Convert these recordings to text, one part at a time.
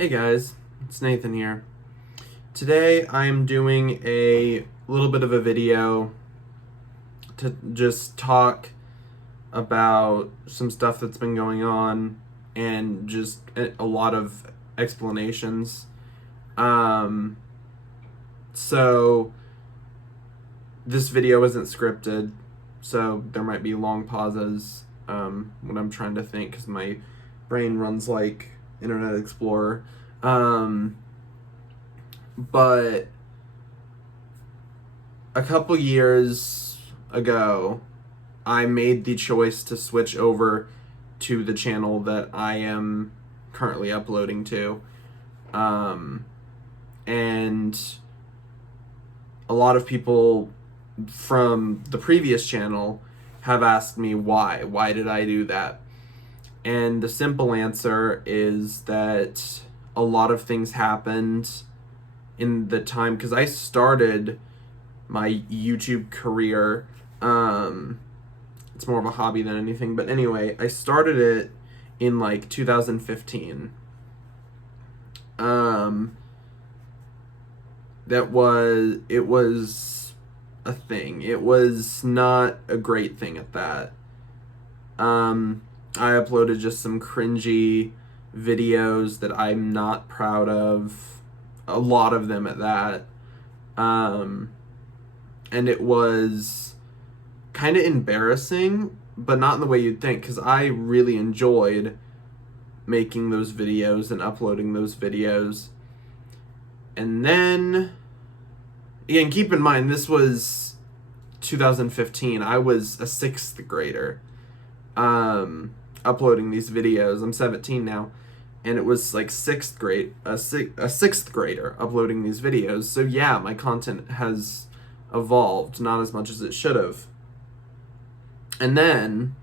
Hey guys, it's Nathan here. Today I'm doing a little bit of a video to just talk about some stuff that's been going on and just a lot of explanations. Um, so this video isn't scripted, so there might be long pauses when I'm trying to think because my brain runs like Internet Explorer. But a couple years ago, I made the choice to switch over to the channel that I am currently uploading to. And a lot of people from the previous channel have asked me why. Why did I do that? And the simple answer is that a lot of things happened in the time, because I started my YouTube career. It's more of a hobby than anything, but anyway, I started it in like 2015. It was a thing. It was not a great thing at that. I uploaded just some cringy videos that I'm not proud of, a lot of them at that. And it was kind of embarrassing, but not in the way you'd think, because I really enjoyed making those videos and uploading those videos. And then, again, keep in mind, this was 2015. I was a 6th grader uploading these videos. I'm 17 now. And it was like 6th grade, a 6th grader uploading these videos. So yeah, my content has evolved, not as much as it should have. And then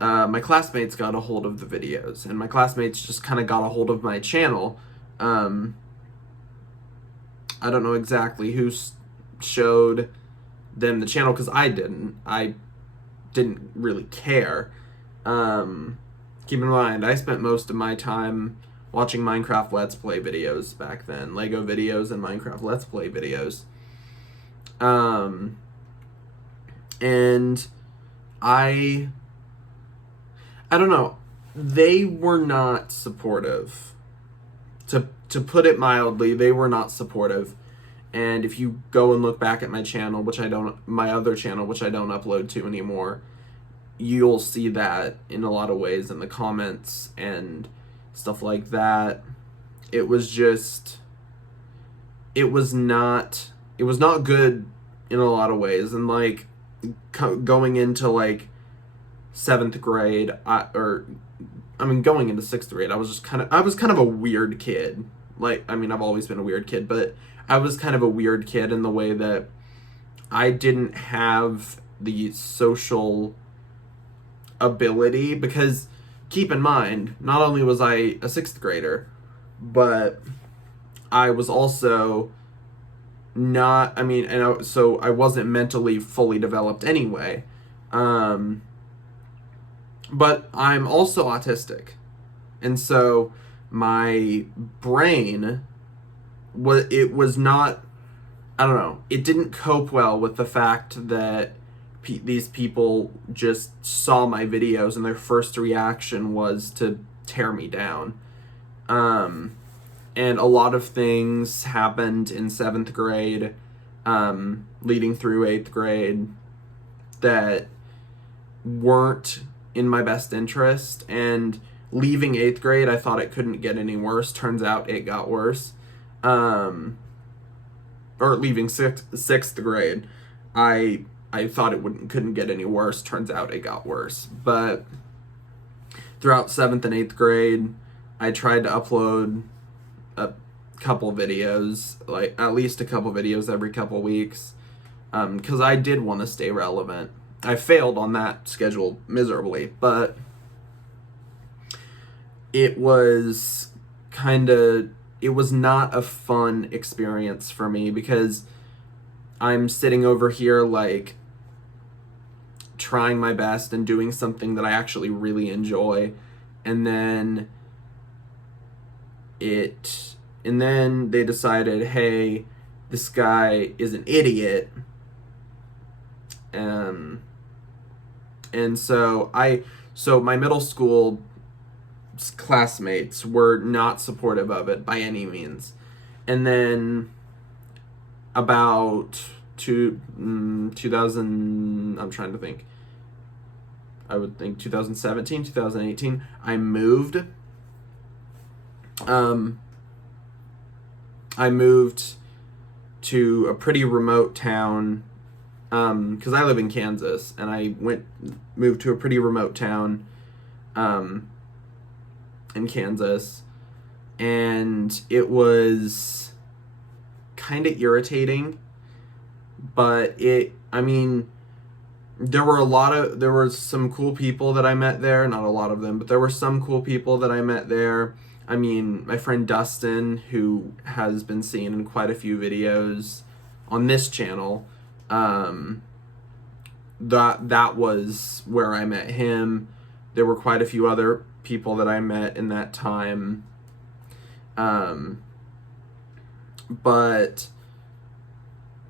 my classmates got a hold of the videos, and my classmates just kind of got a hold of my channel. I don't know exactly who showed them the channel, because I didn't really care. Keep in mind, I spent most of my time watching Minecraft Let's Play videos back then. Lego videos and Minecraft Let's Play videos. And I don't know. They were not supportive. To put it mildly, they were not supportive. And if you go and look back at my channel, my other channel, which I don't upload to anymore, you'll see that in a lot of ways in the comments and stuff like that. It was not good in a lot of ways. And like going into like 7th grade, going into 6th grade, I was kind of a weird kid. Like, I mean, I've always been a weird kid, but I was kind of a weird kid in the way that I didn't have the social ability, because keep in mind, not only was I a 6th grader, but I was also not, so I wasn't mentally fully developed anyway. But I'm also autistic. And so my brain was not, I don't know, it didn't cope well with the fact that these people just saw my videos and their first reaction was to tear me down. And a lot of things happened in 7th grade, leading through 8th grade, that weren't in my best interest. And leaving 8th grade, I thought it couldn't get any worse. Turns out it got worse. Or leaving 6th grade, I thought it couldn't get any worse. Turns out it got worse. But throughout 7th and 8th grade, I tried to upload a couple videos, like at least a couple videos every couple weeks, because I did want to stay relevant. I failed on that schedule miserably, but it was not a fun experience for me, because I'm sitting over here like trying my best and doing something that I actually really enjoy, and then and then they decided, hey, this guy is an idiot. And so my middle school classmates were not supportive of it by any means. And then about 2000, I'm trying to think, I would think 2017, 2018, I moved. I moved to a pretty remote town, because I live in Kansas, and I moved to a pretty remote town in Kansas, and it was kind of irritating, but there were some cool people that I met there, not a lot of them, but there were some cool people that I met there. I mean, my friend Dustin, who has been seen in quite a few videos on this channel, that was where I met him. There were quite a few other people that I met in that time. But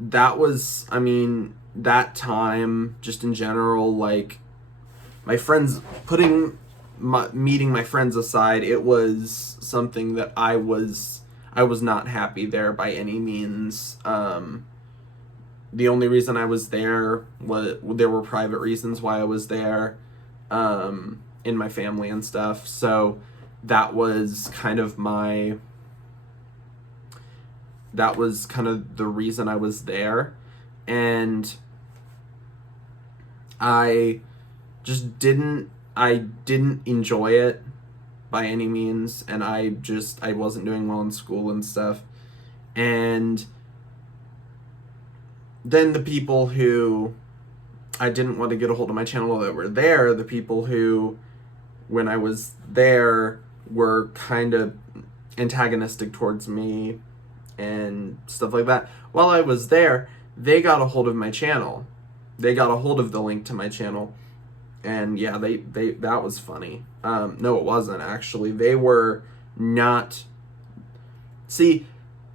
that was, that time, just in general, like, my friends, meeting my friends aside, it was something that I was not happy there by any means. The only reason I was there there were private reasons why I was there, in my family and stuff. So that was kind of the reason I was there. And I didn't enjoy it by any means, and I wasn't doing well in school and stuff. And then the people who I didn't want to get a hold of my channel that were there, the people who, when I was there, were kind of antagonistic towards me and stuff like that. While I was there, they got a hold of my channel. They got a hold of the link to my channel. And yeah, that was funny. No, it wasn't, actually. They were not... See,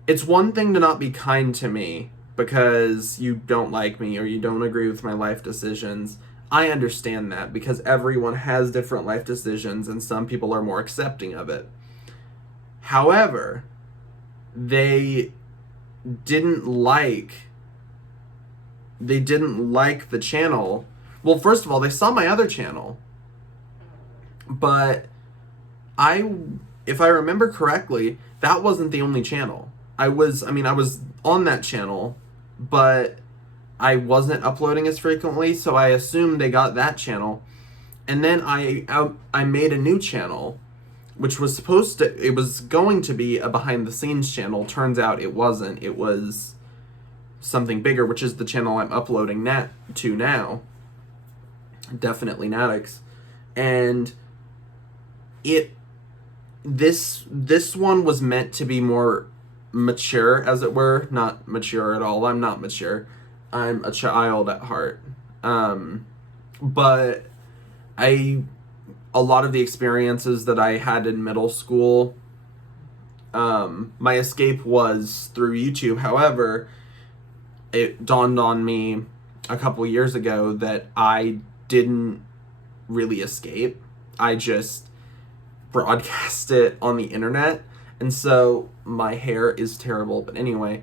it's one thing to not be kind to me because you don't like me or you don't agree with my life decisions. I understand that, because everyone has different life decisions and some people are more accepting of it. However, they didn't like the channel. Well, first of all, they saw my other channel, but if I remember correctly, that wasn't the only channel. I was on that channel, but I wasn't uploading as frequently, so I assumed they got that channel. And then I made a new channel, which was going to be a behind the scenes channel. Turns out it wasn't. It was something bigger, which is the channel I'm uploading to now. Definitely Natix. And this one was meant to be more mature, as it were. Not mature at all. I'm not mature. I'm a child at heart. But a lot of the experiences that I had in middle school, my escape was through YouTube. However, it dawned on me a couple years ago that I didn't really escape. I just broadcast it on the internet. And so my hair is terrible. But anyway,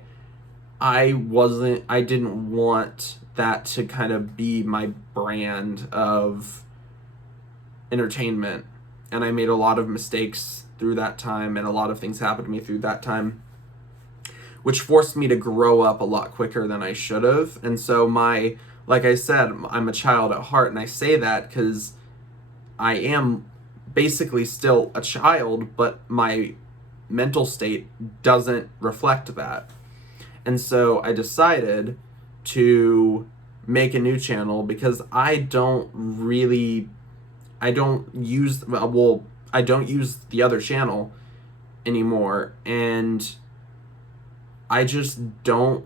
I didn't want that to kind of be my brand of entertainment. And I made a lot of mistakes through that time, and a lot of things happened to me through that time, which forced me to grow up a lot quicker than I should have. And so like I said, I'm a child at heart, and I say that because I am basically still a child, but my mental state doesn't reflect that. And so I decided to make a new channel because I don't use the other channel anymore, and I just don't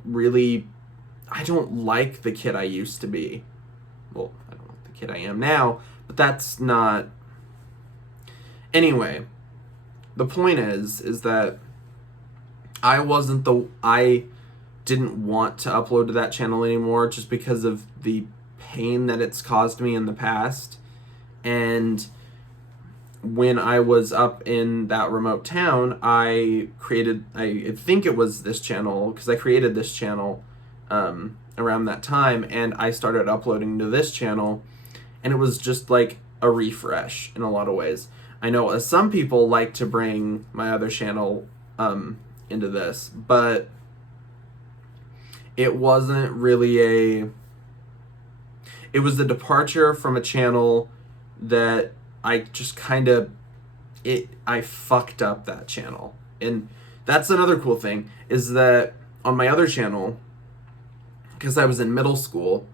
like the kid I used to be. Well, I don't like the kid I am now, but that's not... Anyway, the point is that I didn't want to upload to that channel anymore just because of the pain that it's caused me in the past. And when I was up in that remote town, I think it was this channel, because I created this channel around that time, and I started uploading to this channel, and it was just like a refresh in a lot of ways. I know some people like to bring my other channel into this, but it wasn't really it was the departure from a channel that I just I fucked up that channel. And that's another cool thing, is that on my other channel, because I was in middle school,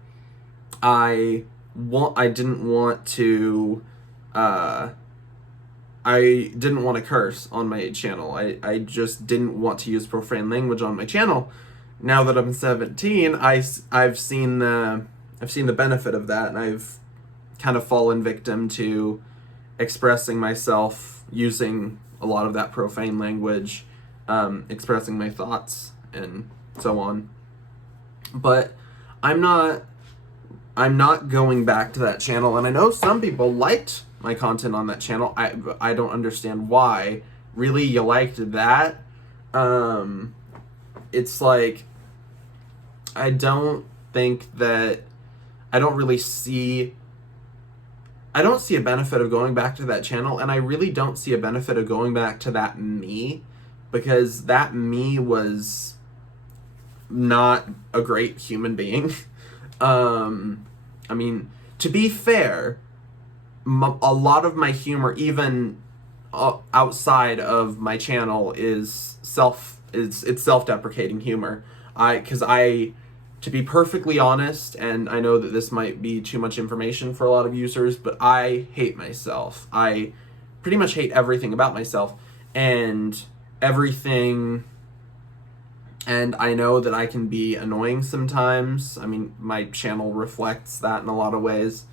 I didn't want to curse on my channel. I just didn't want to use profane language on my channel. Now that I'm 17, I've seen the benefit of that, and I've kind of fallen victim to expressing myself using a lot of that profane language, expressing my thoughts and so on. But I'm not going back to that channel, and I know some people liked my content on that channel. I don't understand why. Really, you liked that? It's like, I don't see a benefit of going back to that channel, and I really don't see a benefit of going back to that me, because that me was not a great human being. I mean, to be fair, a lot of my humor, even outside of my channel, is self-deprecating humor. To be perfectly honest, and I know that this might be too much information for a lot of users, but I hate myself. I pretty much hate everything about myself, and I know that I can be annoying sometimes. I mean, my channel reflects that in a lot of ways.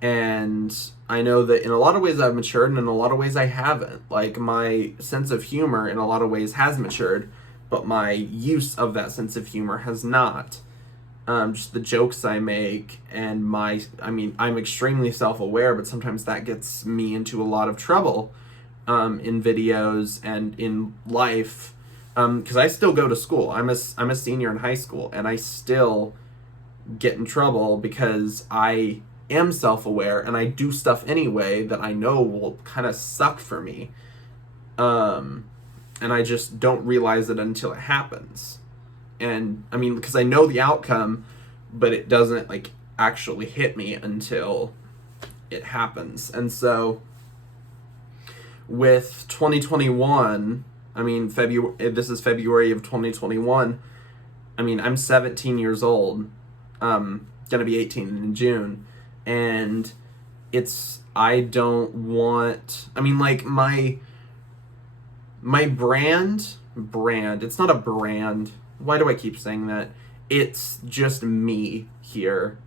And I know that in a lot of ways I've matured, and in a lot of ways I haven't. Like, my sense of humor in a lot of ways has matured, but my use of that sense of humor has not. Just the jokes I make, and I'm extremely self-aware, but sometimes that gets me into a lot of trouble in videos and in life, because I still go to school. I'm a senior in high school, and I still get in trouble because I am self-aware, and I do stuff anyway that I know will kind of suck for me. And I just don't realize it until it happens. And, I mean, because I know the outcome, but it doesn't, like, actually hit me until it happens. And so, with 2021, I mean, this is February of 2021, I mean, I'm 17 years old, gonna be 18 in June, and I don't want, I mean, like, my brand, it's not a brand. Why do I keep saying that? It's just me here.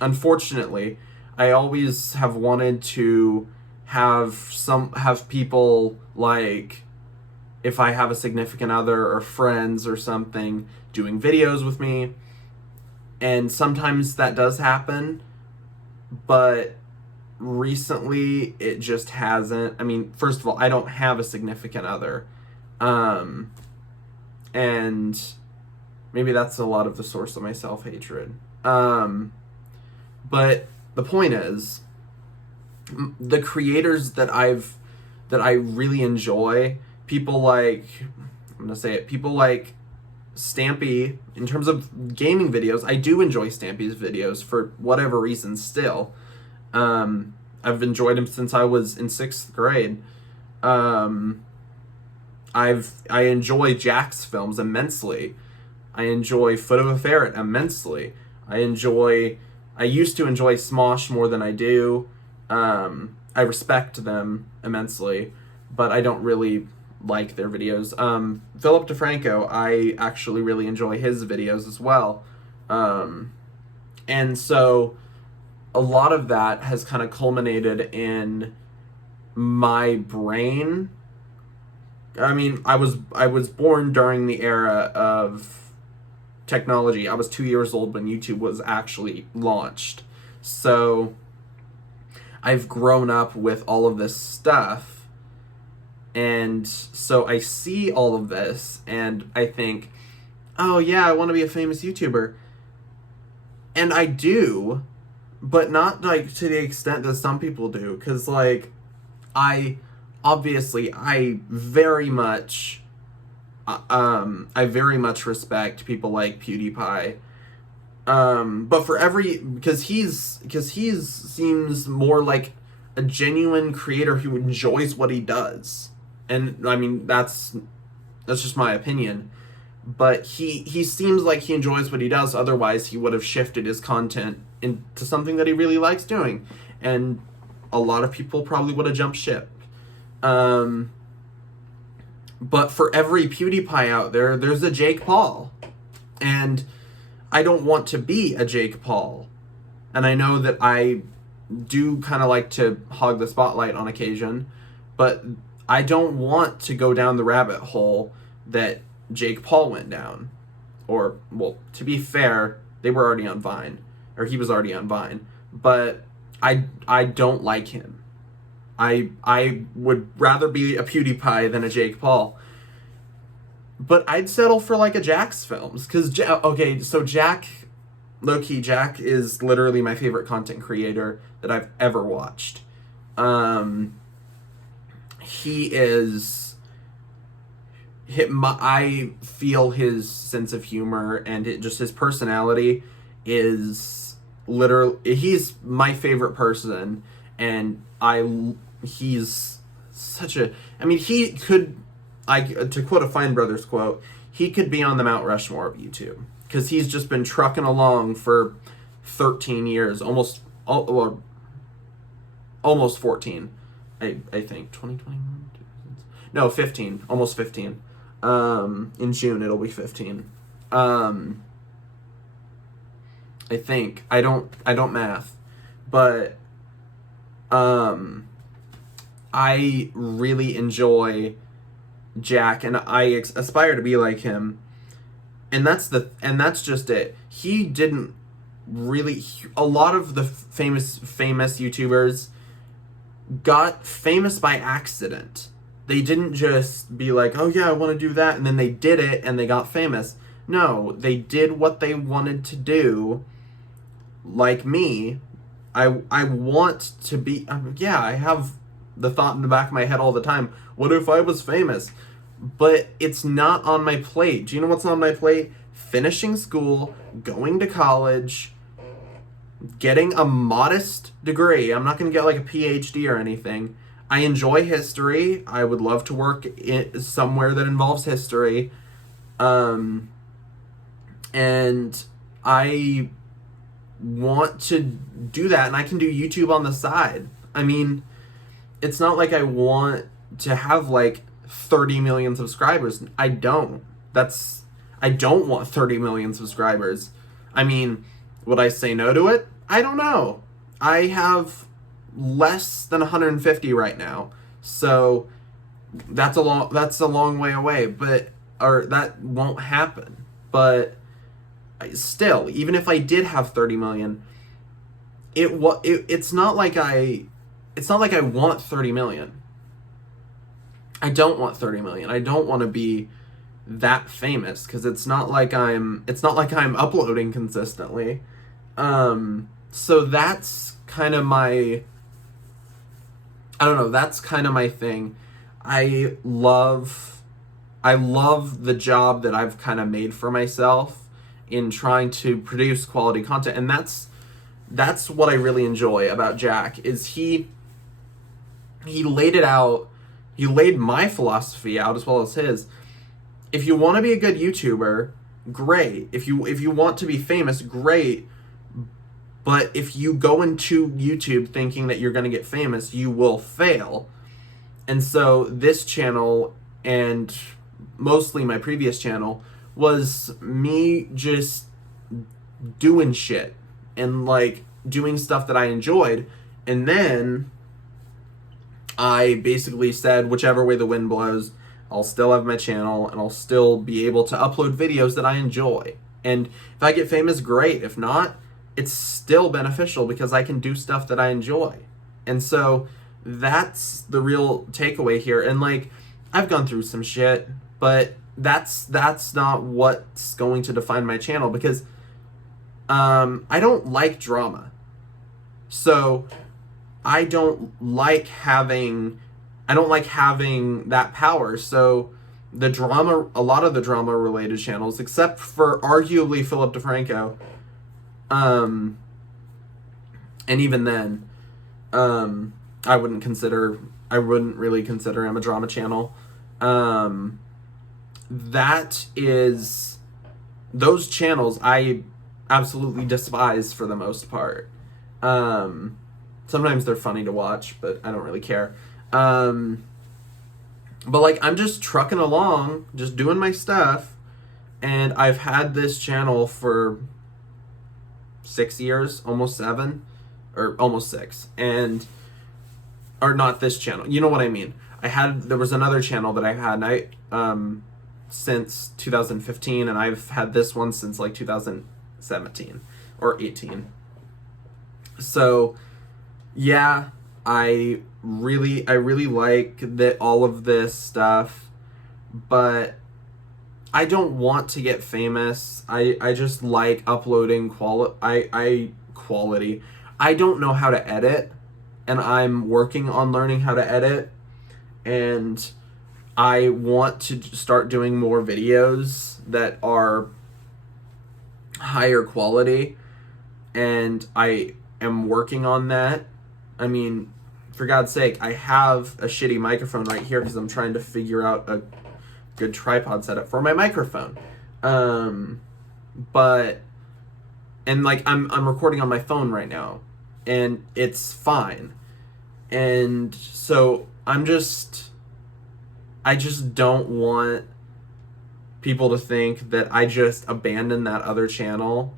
Unfortunately, I always have wanted to have people, like, if I have a significant other or friends or something, doing videos with me. And sometimes that does happen, but recently it just hasn't. I mean, first of all, I don't have a significant other, and maybe that's a lot of the source of my self-hatred, but the point is, the creators that I really enjoy, people like Stampy. In terms of gaming videos, I do enjoy Stampy's videos for whatever reason still. I've enjoyed him since I was in 6th grade. I enjoy Jack's films immensely. I enjoy Foot of a Ferret immensely. I used to enjoy Smosh more than I do. I respect them immensely, but I don't really like their videos. Philip DeFranco, I actually really enjoy his videos as well. And so a lot of that has kind of culminated in my brain. I mean, I was born during the era of technology. I was 2 years old when YouTube was actually launched. So I've grown up with all of this stuff. And so I see all of this and I think, oh yeah, I want to be a famous YouTuber. And I do, but not like to the extent that some people do. Because like, I I very much I very much respect people like PewDiePie. But for every because he's seems more like a genuine creator who enjoys what he does, and I mean that's just my opinion. But he seems like he enjoys what he does. Otherwise, he would have shifted his content into something that he really likes doing, and a lot of people probably would have jumped ship. But for every PewDiePie out there, there's a Jake Paul. And I don't want to be a Jake Paul. And I know that I do kind of like to hog the spotlight on occasion, but I don't want to go down the rabbit hole that Jake Paul went down. Or, well, to be fair, they were already on Vine. Or he was already on Vine. But I don't like him. I would rather be a PewDiePie than a Jake Paul. But I'd settle for like a Jack's films. Because, okay, so Jack, low-key, Jack is literally my favorite content creator that I've ever watched. He is... I feel his sense of humor and just his personality is literally... He's my favorite person, and he's such a... I mean, he could... to quote a Fine Brothers quote, he could be on the Mount Rushmore of YouTube. Because he's just been trucking along for 13 years. Almost 14. I think. 2021? No, 15. Almost 15. In June, it'll be 15. I think. I don't math. But... I really enjoy Jack, and I aspire to be like him, and that's just it. He didn't really... A lot of the famous YouTubers got famous by accident. They didn't just be like, oh yeah, I want to do that, and then they did it and they got famous. No, they did what they wanted to do. Like me, I want to be... yeah, I have the thought in the back of my head all the time, what if I was famous? But it's not on my plate. Do you know what's on my plate? Finishing school, going to college, getting a modest degree. I'm not going to get like a PhD or anything. I enjoy history. I would love to work somewhere that involves history. And I want to do that, and I can do YouTube on the side. I mean, it's not like I want to have like 30 million subscribers. I don't want 30 million subscribers. I mean, would I say no to it? I don't know. I have less than 150 right now. So that's a long way away, or that won't happen. But still, even if I did have 30 million, it's not like I want 30 million. I don't want 30 million. I don't want to be that famous, because it's not like I'm uploading consistently. So that's kind of my... I don't know, that's kind of my thing. I love the job that I've kind of made for myself in trying to produce quality content, and that's what I really enjoy about Jack, is he laid it out. He laid my philosophy out as well as his. If you want to be a good YouTuber, great. If you want to be famous, great. But if you go into YouTube thinking that you're going to get famous, you will fail. And so this channel, and mostly my previous channel, was me just doing shit and like doing stuff that I enjoyed. And then I basically said, whichever way the wind blows, I'll still have my channel and I'll still be able to upload videos that I enjoy. And if I get famous, great. If not, it's still beneficial because I can do stuff that I enjoy. And so that's the real takeaway here. And like, I've gone through some shit, but that's not what's going to define my channel, because I don't like drama. So I don't like having that power. So the drama, a lot of the drama related channels, except for arguably Philip DeFranco, and even then, I wouldn't really consider him a drama channel. Those channels I absolutely despise for the most part. Sometimes they're funny to watch, but I don't really care. But like, I'm just trucking along, just doing my stuff, and I've had this channel for 6 years, almost 7, or almost 6, or not this channel, you know what I mean. There was another channel that I've had, since 2015, and I've had this one since like 2017 or 18. So yeah, I really like that, all of this stuff, but I don't want to get famous. I just like uploading quality. I don't know how to edit, and I'm working on learning how to edit, and I want to start doing more videos that are higher quality, and I am working on that. I mean, for God's sake, I have a shitty microphone right here because I'm trying to figure out a good tripod setup for my microphone. But like, I'm recording on my phone right now, and it's fine. And so I just don't want people to think that I just abandoned that other channel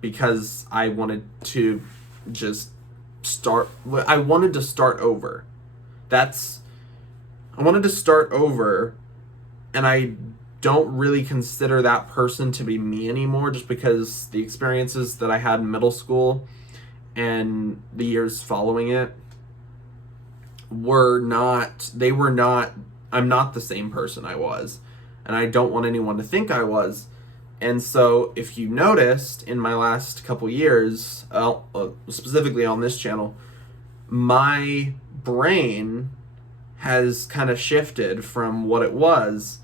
because I wanted to start over. I wanted to start over, and I don't really consider that person to be me anymore, just because the experiences that I had in middle school and the years following it were not, I'm not the same person I was, and I don't want anyone to think I was. And so if you noticed in my last couple years, specifically on this channel, my brain has kind of shifted from what it was,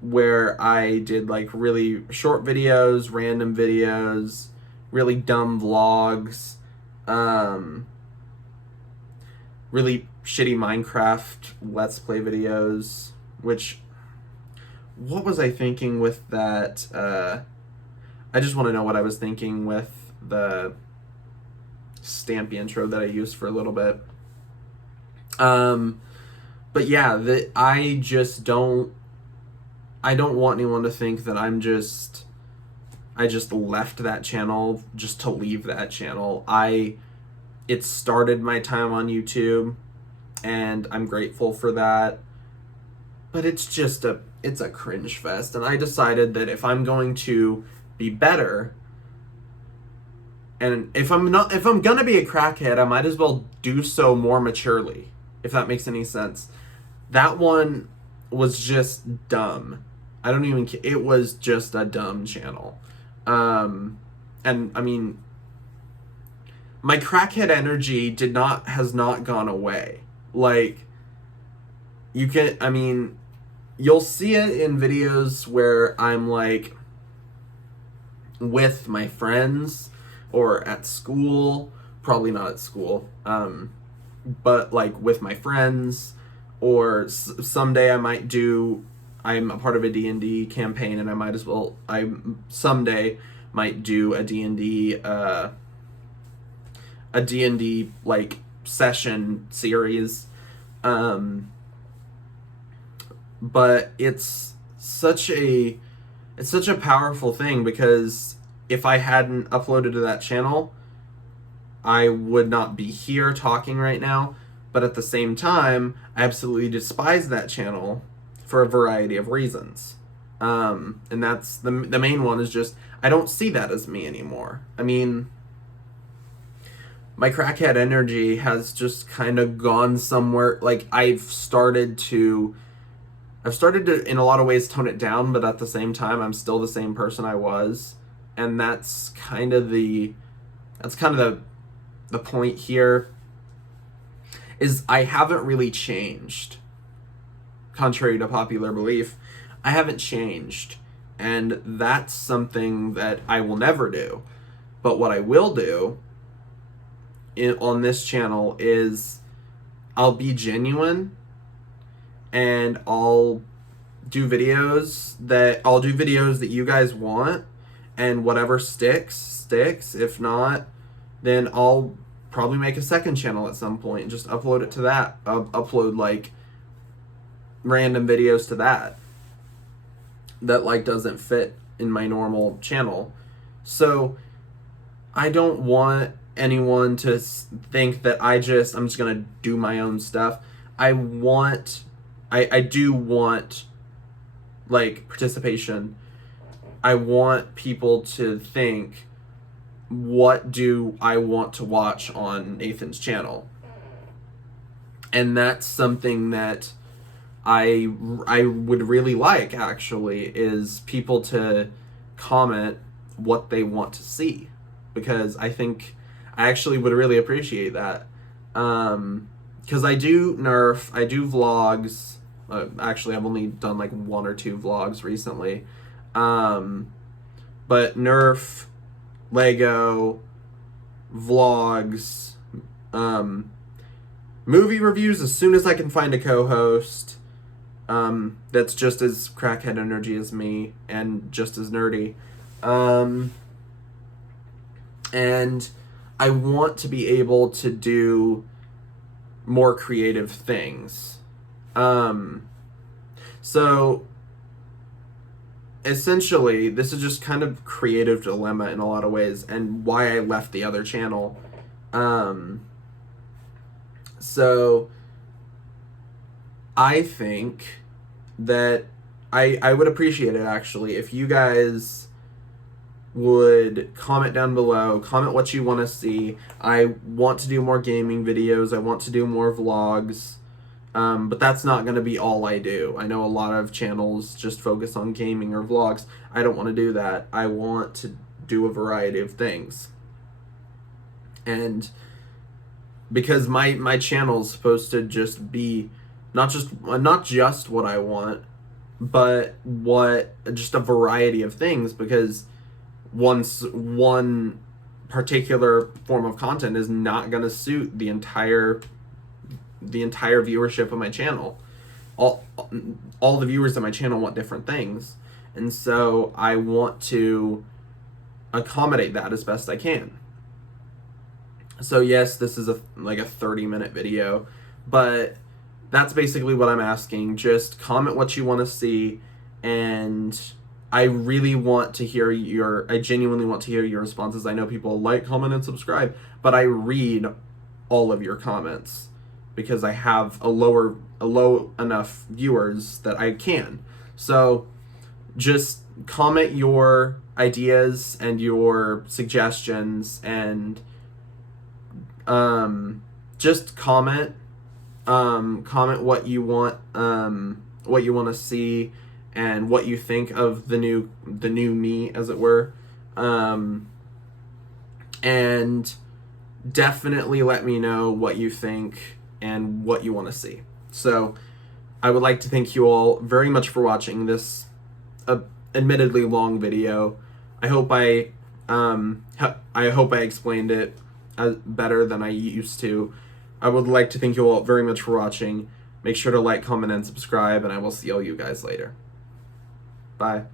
where I did like really short videos, random videos, really dumb vlogs, really shitty Minecraft Let's Play videos, which, what was I thinking with that? I just want to know what I was thinking with the Stampy intro that I used for a little bit. But yeah, I don't want anyone to think that I just left that channel just to leave that channel. It started my time on YouTube, and I'm grateful for that. But it's a cringe fest, and I decided that if I'm going to be better, and if I'm gonna be a crackhead, I might as well do so more maturely, if that makes any sense. That one was just dumb. I don't even care. It was just a dumb channel. And I mean, my crackhead energy has not gone away. Like, you'll see it in videos where I'm like with my friends or at school, probably not at school, but like with my friends, or someday I'm a part of a D&D campaign, and I someday might do a D&D like session series. But it's such a powerful thing, because if I hadn't uploaded to that channel, I would not be here talking right now. But at the same time, I absolutely despise that channel for a variety of reasons. And that's the main one is just I don't see that as me anymore. I mean, my crackhead energy has just kind of gone somewhere. Like I've started to in a lot of ways tone it down, but at the same time I'm still the same person I was. And that's kind of the point here is I haven't really changed. Contrary to popular belief, I haven't changed. And that's something that I will never do. But what I will do on this channel is I'll be genuine and I'll do videos that you guys want, and whatever sticks. If not, then I'll probably make a second channel at some point and just upload it to that. I'll upload like random videos to that like doesn't fit in my normal channel. So I don't want anyone to think that I'm just gonna do my own stuff. I do want like participation. I want people to think, what do I want to watch on Nathan's channel? And that's something that I would really like, actually, is people to comment what they want to see, because I think I actually would really appreciate that. Because I do Nerf, I do vlogs. Actually, I've only done like 1 or 2 vlogs recently. But Nerf, Lego, vlogs, movie reviews as soon as I can find a co-host that's just as crackhead energy as me and just as nerdy. And I want to be able to do more creative things. So essentially, this is just kind of creative dilemma in a lot of ways, and why I left the other channel. So I think that I would appreciate it, actually, if you guys would comment down below, comment what you want to see. I want to do more gaming videos, I want to do more vlogs, but that's not going to be all I do. I know a lot of channels just focus on gaming or vlogs. I don't want to do that. I want to do a variety of things. And because my channel is supposed to just be not just what I want, but just a variety of things, because one particular form of content is not going to suit the entire viewership of my channel. All the viewers of my channel want different things, and so I want to accommodate that as best I can. So yes, this is like a 30-minute video, but that's basically what I'm asking. Just comment what you want to see, and I genuinely want to hear your responses. I know people like, comment, and subscribe, but I read all of your comments because I have a low enough viewers that I can. So just comment your ideas and your suggestions, and just comment what you want to see, and what you think of the new me, as it were, and definitely let me know what you think and what you want to see. So I would like to thank you all very much for watching this admittedly long video. I hope I explained it better than I used to. I would like to thank you all very much for watching. Make sure to like, comment, and subscribe, and I will see all you guys later. Bye.